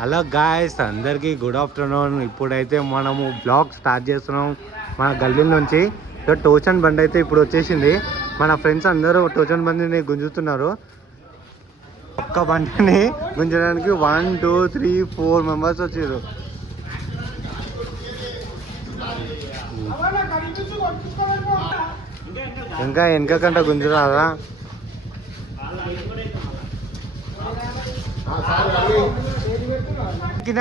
Hello guys, అందరికీ good afternoon. ఇప్పుడైతే మనము బ్లాగ్ స్టార్ట్ చేస్తున్నాం మన గల్లీ నుంచి. టోచన్ బండి అయితే ఇప్పుడు వచ్చేసింది. మన ఫ్రెండ్స్ అందరూ టోచన్ బండిని గుంజుతున్నారు. ఒక్క బండిని గుంజడానికి 1 2 3 4 మెంబర్స్ వచ్చారు. ఇంకా వెనకకంట గుంజురారా?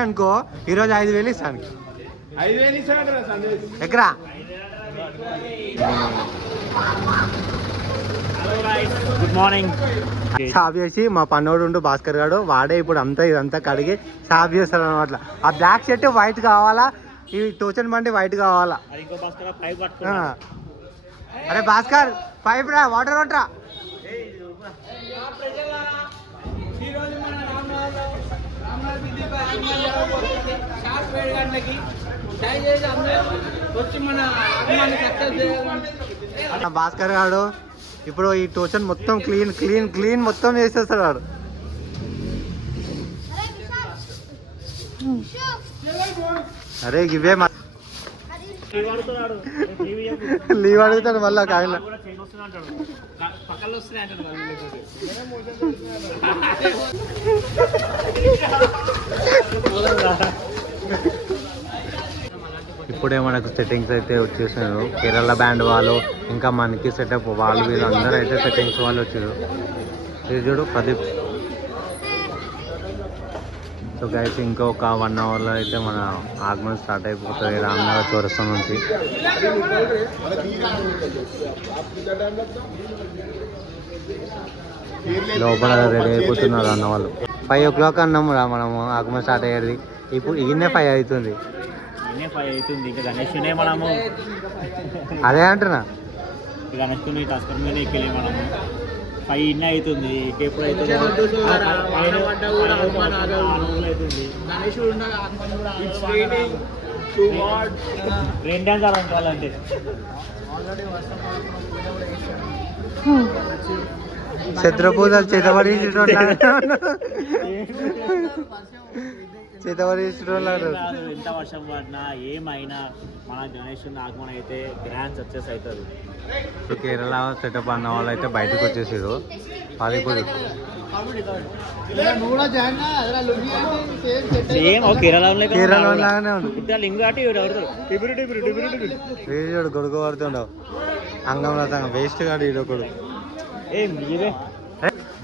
అనుకో ఈరోజు 5,000 ఇస్తాను. 5,000 ఇస్తాను ఎక్కడా గుడ్ మార్నింగ్. సాఫ్ చేసి మా పన్నోడు ఉండు భాస్కర్ గాడు, వాడే ఇప్పుడు అంతా ఇదంతా కడిగి సాఫ్ చేస్తాడు అనమాట. ఆ బ్లాక్ షర్ట్ వైట్ కావాలా, ఈ టోచన్ బండి వైట్ కావాలా. అరే భాస్కర్, పైప్ రా, వాటర్ కొట్రా. భాస్కర్ గాడు ఇప్పుడు ఈ టోచన్ మొత్తం క్లీన్ క్లీన్ క్లీన్ మొత్తం చేసేస్తాడు వాడు. అరే ఇవే లీవ్ అడుగుతాడు మళ్ళా కాయన. ఇప్పుడే మనకు సెట్టింగ్స్ అయితే వచ్చేసారు. కేరళ బ్యాండ్ వాళ్ళు, ఇంకా మనకి సెటప్ వాళ్ళు, వీళ్ళు అందరూ అయితే సెట్టింగ్స్ వాళ్ళు వచ్చారు. ఇది చూడు ప్రదీప్. సో గైస్, ఇంకొక 1 అవర్లో అయితే మన ఆగమనం స్టార్ట్ అయిపోతుంది రామ్నగర్ చౌరస్తా నుంచి. లోపల రెడీ అయిపోతున్నారు అన్న వాళ్ళు. 5 o'clock అన్నాము రా మనము ఆగమనం స్టార్ట్ అయ్యేది. ఇప్పుడు ఈయనే 5 అవుతుంది. ఇంకా గణేష్ మనము అదే అంటున్నా, గణేష్ తస్కర్ మీద ఎక్కలే మనము 5 ఇన్న అవుతుంది. ఎప్పుడు అవుతుంది రెయిన్ డ్యాన్స్ అనుకోవాలంటే శత్రు పూజలు చేతబడి ఎంత వర్షం పడినా ఏమైనా మన గణేష్ ఆగమనం అయితే గ్రాండ్ సక్సెస్ అవుతుంది. కేరళ సెటప్ అన్న వాళ్ళు అయితే బయటకు వచ్చేసారు. పానీపూరి కేరళ లాగానే ఉంది. గొడుగు పడుతుండవు అంగంలో సగం వేస్ట్ కాదు ఈడొకడు.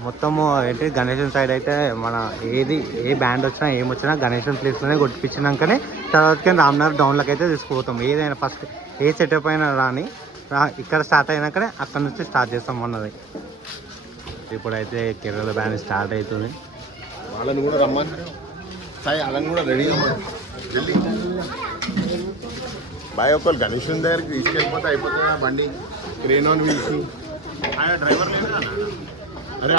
మొత్తము ఏంటి గణేశన్ సైడ్ అయితే మన ఏ బ్యాండ్ వచ్చినా ఏమొచ్చినా గణేశన్ ప్లేస్లోనే కొట్టిపించినాకనే తర్వాతకి రామ్నగర్ డౌన్లోకి అయితే తీసుకుపోతాం. ఏదైనా ఫస్ట్ ఏ సెటప్ అయినా రాని ఇక్కడ స్టార్ట్ అయినాకనే అక్కడ నుంచి స్టార్ట్ చేస్తాం అన్నది. ఇప్పుడైతే కేరళ బ్యాండ్ స్టార్ట్ అవుతుంది. వాళ్ళని కూడా రమ్మని వాళ్ళని కూడా రెడీగా వెళ్ళి బాయ్ ఒకళ్ళు గణేశన్ దగ్గరికి తీసుకెళ్ళిపోతే అయిపోతుంది బండి క్రేన్ ఆన్ పిలిచి. డ్రైవర్ లేదా అరే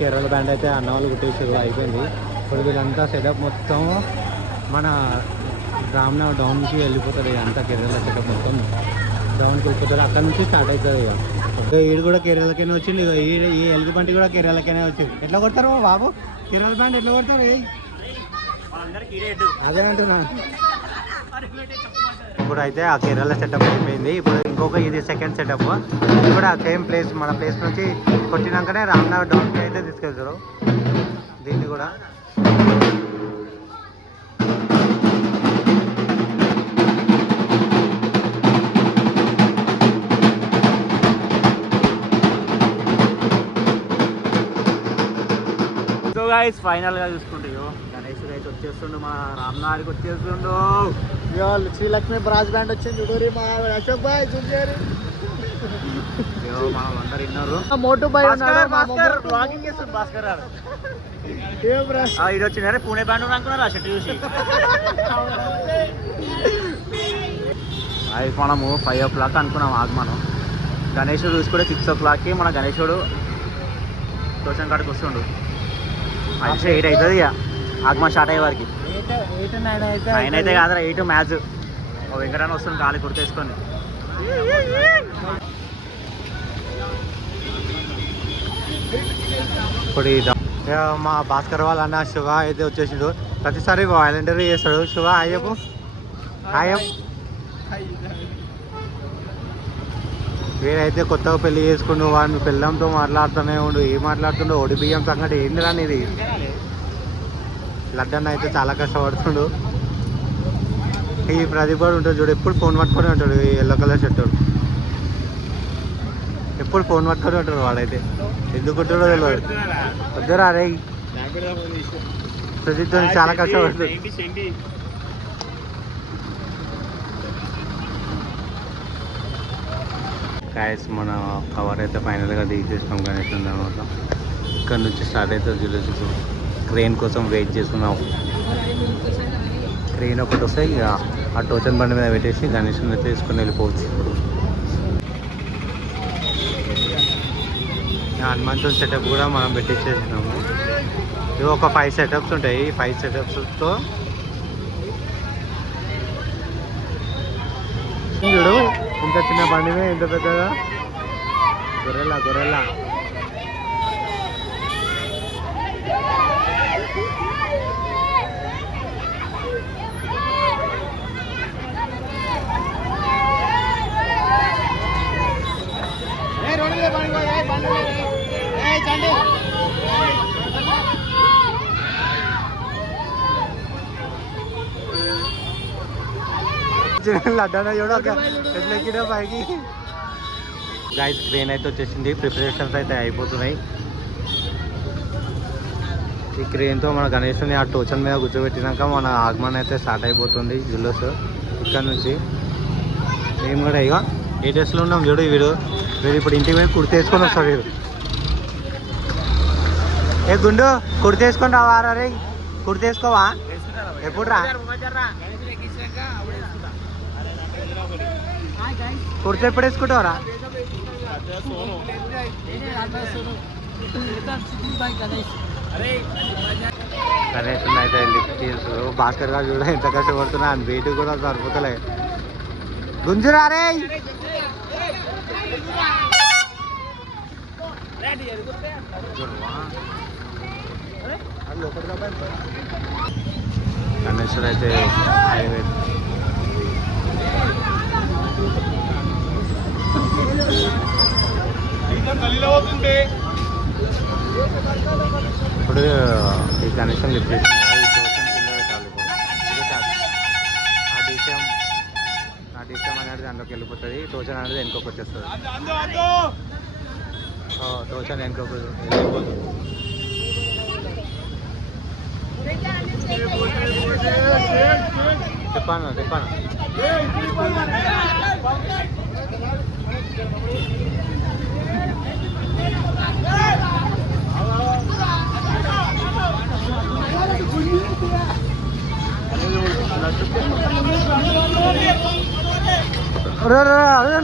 కేరళ బ్యాండ్ అయితే అన్న వాళ్ళు కుట్టేసారు, అయిపోయింది. ఇప్పుడు వీళ్ళంతా సెటప్ మొత్తం మన రామ్నగర్ డౌన్కి వెళ్ళిపోతుంది. అంతా కేరళ సెటప్ మొత్తం డౌన్కి వెళ్ళిపోతుంది. అక్కడ నుంచి స్టార్ట్ అవుతుంది ఇక. ఈడు కూడా కేరళకైనా వచ్చింది, ఈ ఎలుగు బంటి కూడా కేరళకైనా వచ్చింది. ఎట్లా కొడతారు బాబు కేరళ బ్యాండ్ ఎట్లా కొడతారు? అదే అంటున్నా. ఇప్పుడు అయితే ఆ కేరళ సెటప్ అయిపోయింది. ఇప్పుడు ఇంకొక ఇది సెకండ్ సెటప్. ఇది కూడా సేమ్ ప్లేస్, మన ప్లేస్ నుంచి కొట్టినాకనే రామ్నగర్ డౌన్కి అయితే తీసుకెళ్తారు. దీన్ని కూడా గైస్ ఫైనల్ గా చూసుకుంటే గణేష్ అయితే వచ్చేస్తుండు, మా రామ్నగర్కి వచ్చేస్తుండు. శ్రీలక్ష్మి బ్రాస్ బ్యాండ్ వచ్చింది చూడరి, మా అశోక్ బాయ్ చూసారు, మనం అందరు విన్నారు. మోటు బాయ్ బ్లాగింగ్ చేస్తుంది భాస్కర్ గారు. ఇది వచ్చింది పూణే బ్యాండ్ అనుకున్నారు ఆ షర్ట్ చూసి. అది మనము 5 o'clock అనుకున్నాం ఆగమనం. గణేశుడు చూసి కూడా 6 o'clockకి మన గణేశుడు ట్యూషన్ కాడికి వస్తుండు. అయితే 8 అవుతుంది ఇక ఆగమా స్టార్ట్ అయ్యే వారికి. 9 అయితే కాదురా 8 మ్యాచ్. వెంకటన్న వస్తుంది కాలి గుర్తేసుకొని. ఇప్పుడు మా భాస్కర్ వాళ్ళ అన్న శివ అయితే వచ్చేసిండు. ప్రతిసారి వాలంటీర్ చేస్తాడు. శివ అయ్యపు వీడైతే కొత్తగా పెళ్లి చేసుకుండు, వాడిని పిల్లంతో మాట్లాడుతూనే ఉండు. ఏం మాట్లాడుతుండో ఒడి బియ్యం సంగతి ఏంటి రాని ఇది. లడ్డన్న అయితే చాలా కష్టపడుతుండు. ఈ ప్రదీప్ కూడా ఉంటాడు చూడు, ఎప్పుడు ఫోన్ పట్టుకొని ఉంటాడు. ఈ ఎల్లో కలర్ షర్ట్ ఎప్పుడు ఫోన్ పట్టుకొని ఉంటాడు వాడైతే. ఎందుకు ఉంటాడో తెలియదు. వద్దురా రే, ప్రదీప్తో చాలా కష్టపడుతుంది. గాయస్ మన కవర్ అయితే ఫైనల్గా తీసేసినాం గణేష్ తర్వాత. ఇక్కడ నుంచి స్టార్ట్ అవుతుంది జులూసు. క్రెయిన్ కోసం వెయిట్ చేస్తున్నాం. క్రెయిన్ ఒకటి వస్తే ఇక ఆ టోచన్ బండి మీద పెట్టేసి గణేష్ని అయితే తీసుకొని వెళ్ళిపోవచ్చు. హనుమంతుని సెటప్ కూడా మనం పెట్టించేసినాము. ఇవి ఒక 5 సెటప్స్ ఉంటాయి. ఈ 5 సెటప్స్తో చూడు ఇంత చిన్న బండినే ఇంత పెద్దగా గొర్రెలా లడ్డానా చూడ ఎట్లెక్కినా పైకి. గాయస్ ట్రైన్ అయితే వచ్చేసింది. ప్రిపరేషన్స్ అయితే అయిపోతున్నాయి. ఈ క్రెయిన్తో మన గణేష్ని ఆ టోచన్ మీద కూర్చోబెట్టినాక మన ఆగమన్ అయితే స్టార్ట్ అయిపోతుంది జుల్లూస్. ఇక్కడ నుంచి మేము కూడా ఇక ఏ డ్రెస్లో ఉన్నాం చూడు. వీడు ఇప్పుడు ఇంటికి పోయి కుర్తి వేసుకొని వస్తాడు. వీడు ఏ గుండు కుర్తి వేసుకొని రావారా రే? కుర్తి వేసుకోవా? ఎప్పుడు రా కుర్తి ఎప్పుడు వేసుకుంటావరా? గణేష్ అయితే లిఫ్ట్ చేస్తారు. భాస్కర్ గారు చూడ ఎంత కష్టపడుతున్నా అని వెయిట్ కూడా సరిపోతలే. గుంజురా రే. గణేశ్వర్ అయితే హైవే ఇప్పుడు ఈ కనెక్షన్ లిఫ్ట్ చేసింది. ఈ టోచన్ కింద పెట్టాలి. ఇప్పుడు ఆ డిషం అనేది అందులోకి వెళ్ళిపోతుంది. టోచన్ అనేది వెనుకకు వచ్చేస్తుంది. టోచన్ వెనుకకు వెళ్ళిపోతుంది. చెప్పాను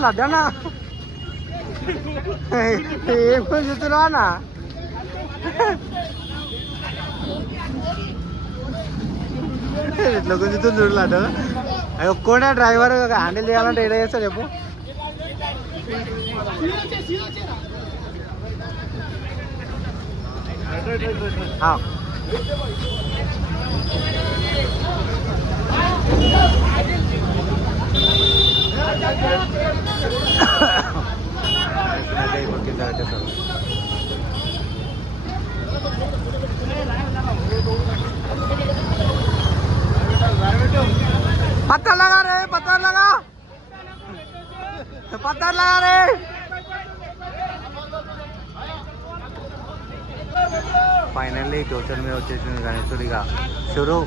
లడ్డానా ఏం చూస్తున్నా అన్న? ఎట్లా గుంజుతుంది చూడు లడ్డు. అది ఒక్కడే డ్రైవర్ హ్యాండిల్ చేయాలంటే ఏడా చేస్తా చెప్పు. हाँ ఇప్పుడు కింద పెట్టేస్తారు पत्थर लगा रे पत्थर लगा पत्थर लगा रे फाइनली टोचन में వచ్చేసింది గణేశుడిగా షురు